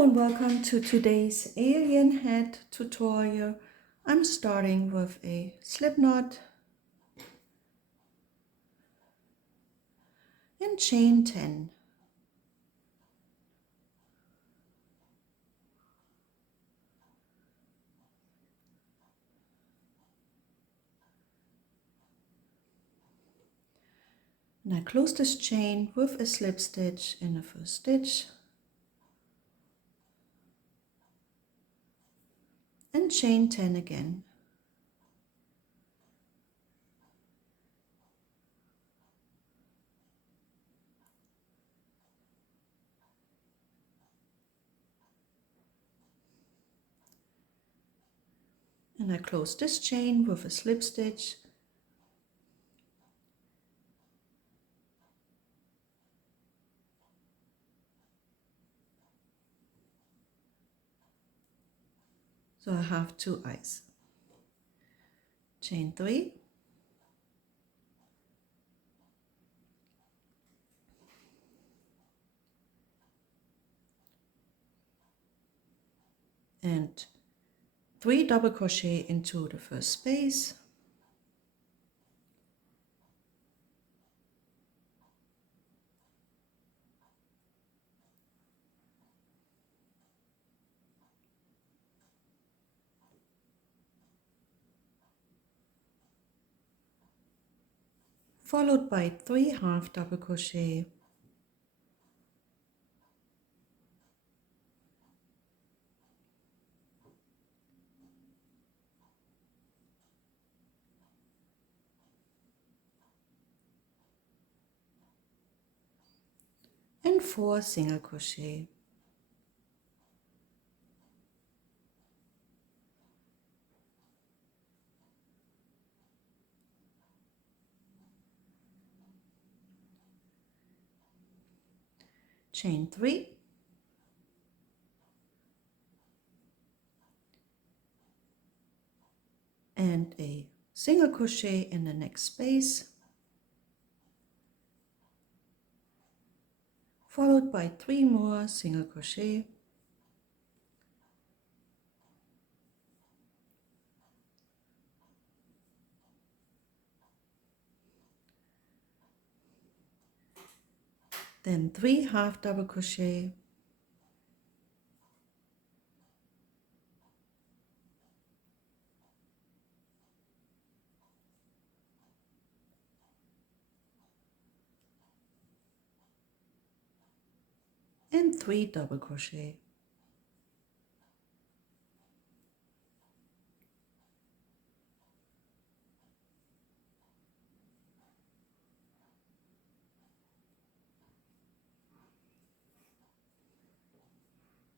Hello and welcome to today's alien head tutorial. I'm starting with a slip knot and chain 10. And I close this chain with a slip stitch in the first stitch and chain 10 again. And I close this chain with a slip stitch so I have 2 eyes. Chain 3 and 3 double crochet into the first space, followed by 3 half double crochet and 4 single crochet. Chain 3 and a single crochet in the next space, followed by 3 more single crochet, then 3 half double crochet, and 3 double crochet.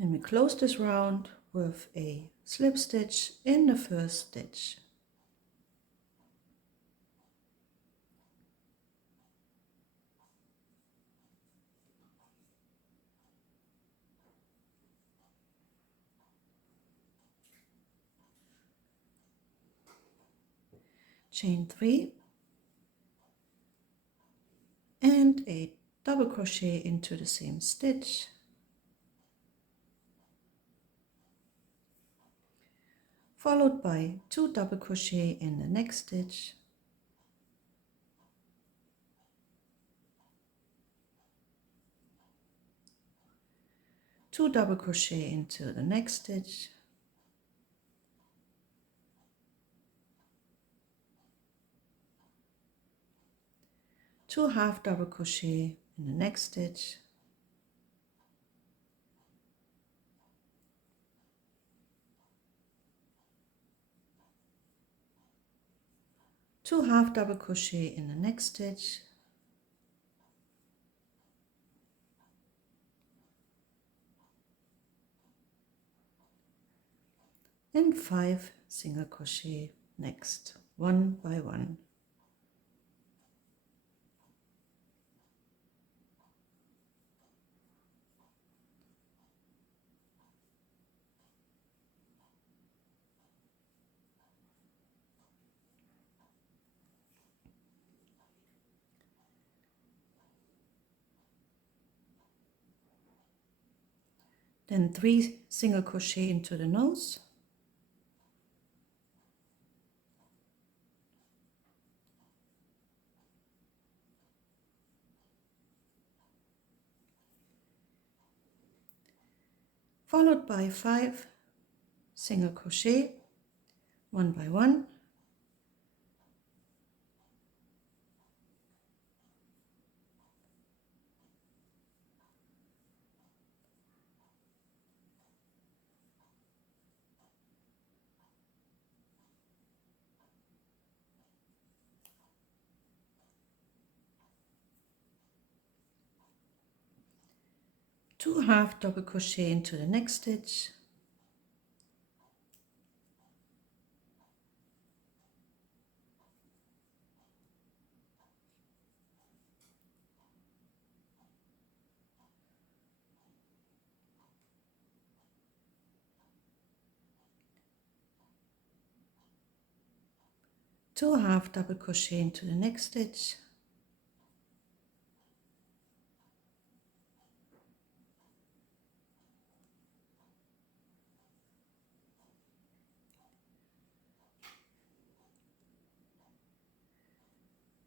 Then we close this round with a slip stitch in the first stitch. Chain 3 and a double crochet into the same stitch, followed by 2 double crochet in the next stitch, two double crochet into the next stitch, two half double crochet in the next stitch, two half double crochet in the next stitch, and 5 single crochet next, one by one. Then 3 single crochet into the nose, followed by 5 single crochet, one by one, two half double crochet into the next stitch, two half double crochet into the next stitch,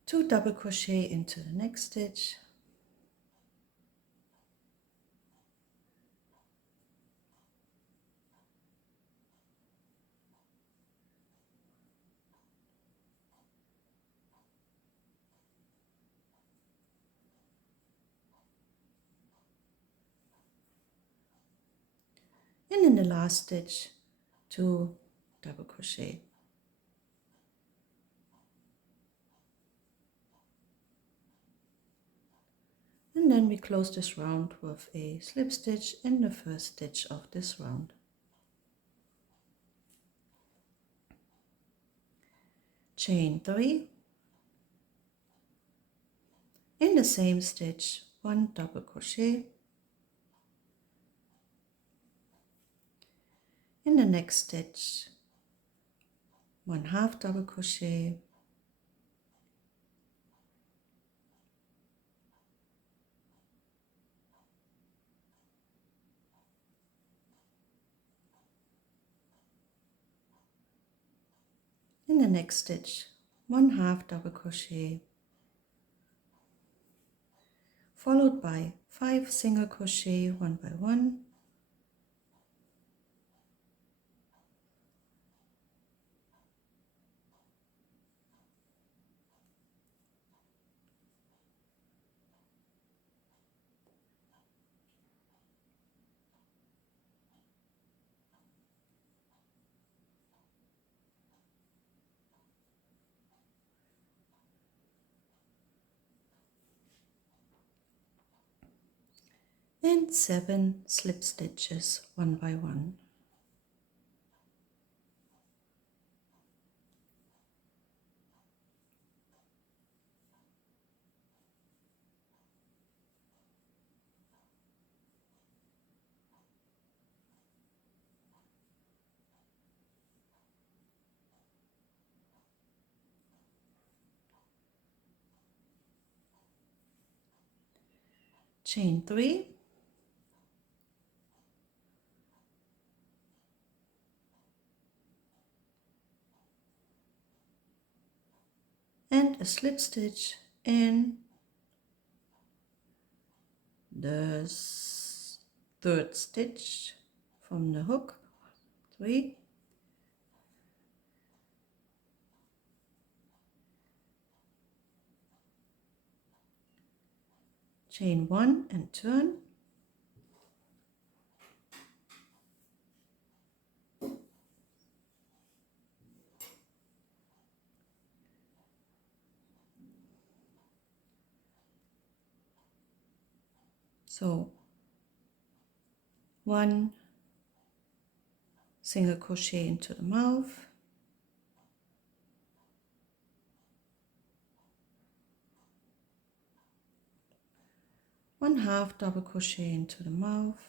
two double crochet into the next stitch, and in the last stitch, 2 double crochet. And then we close this round with a slip stitch in the first stitch of this round. Chain 3, in the same stitch 1 double crochet, in the next stitch 1 half double crochet, in the next stitch 1 half double crochet, followed by 5 single crochet one by one, and 7 slip stitches one by one. Chain 3, and a slip stitch in the third stitch from the hook, 3, chain 1 and turn, so 1 single crochet into the mouth, one half double crochet into the mouth,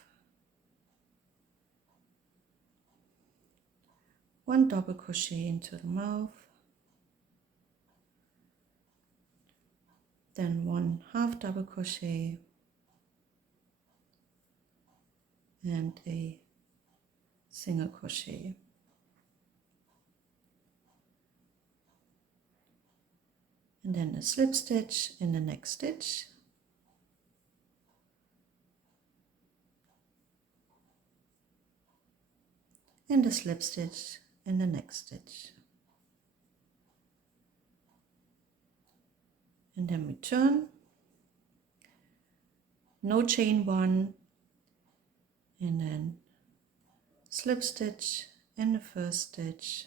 1 double crochet into the mouth, then 1 half double crochet, and a single crochet. And then a slip stitch in the next stitch, and a slip stitch in the next stitch. And then we turn, no chain one, and then slip stitch in the first stitch,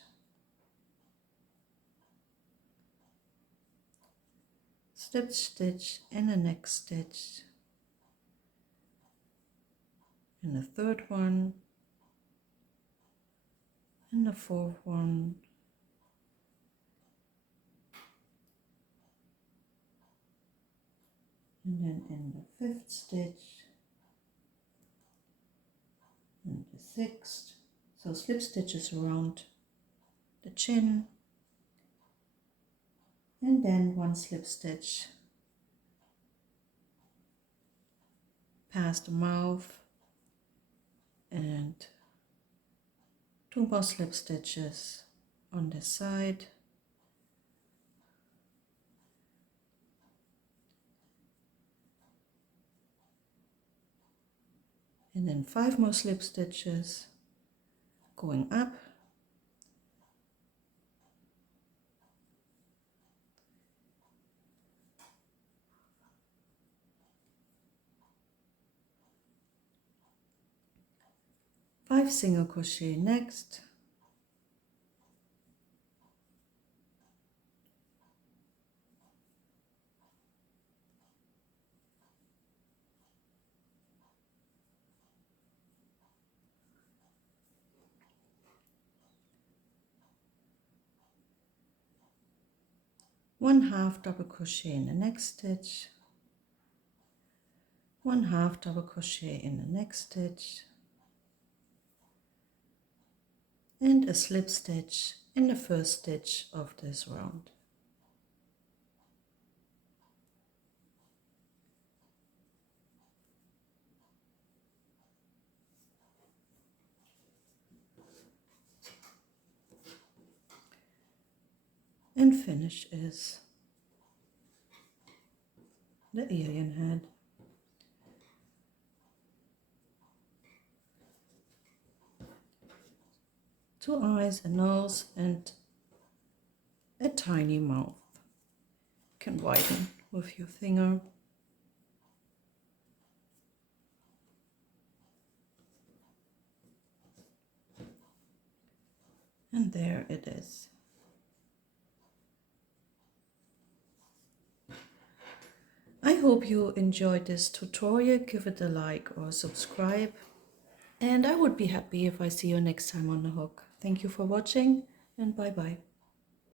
slip stitch in the next stitch, and the third one, and the fourth one, and then in the fifth stitch, and the sixth. So slip stitches around the chin, and then one slip stitch past the mouth, and two more slip stitches on this side, and then 5 more slip stitches going up, five single crochet next, one half double crochet in the next stitch, one half double crochet in the next stitch, and a slip stitch in the first stitch of this round. And finish is the alien head. Two eyes, a nose, and a tiny mouth. You can widen with your finger. And there it is. I hope you enjoyed this tutorial. Give it a like or subscribe. And I would be happy if I see you next time on the hook. Thank you for watching, and bye bye.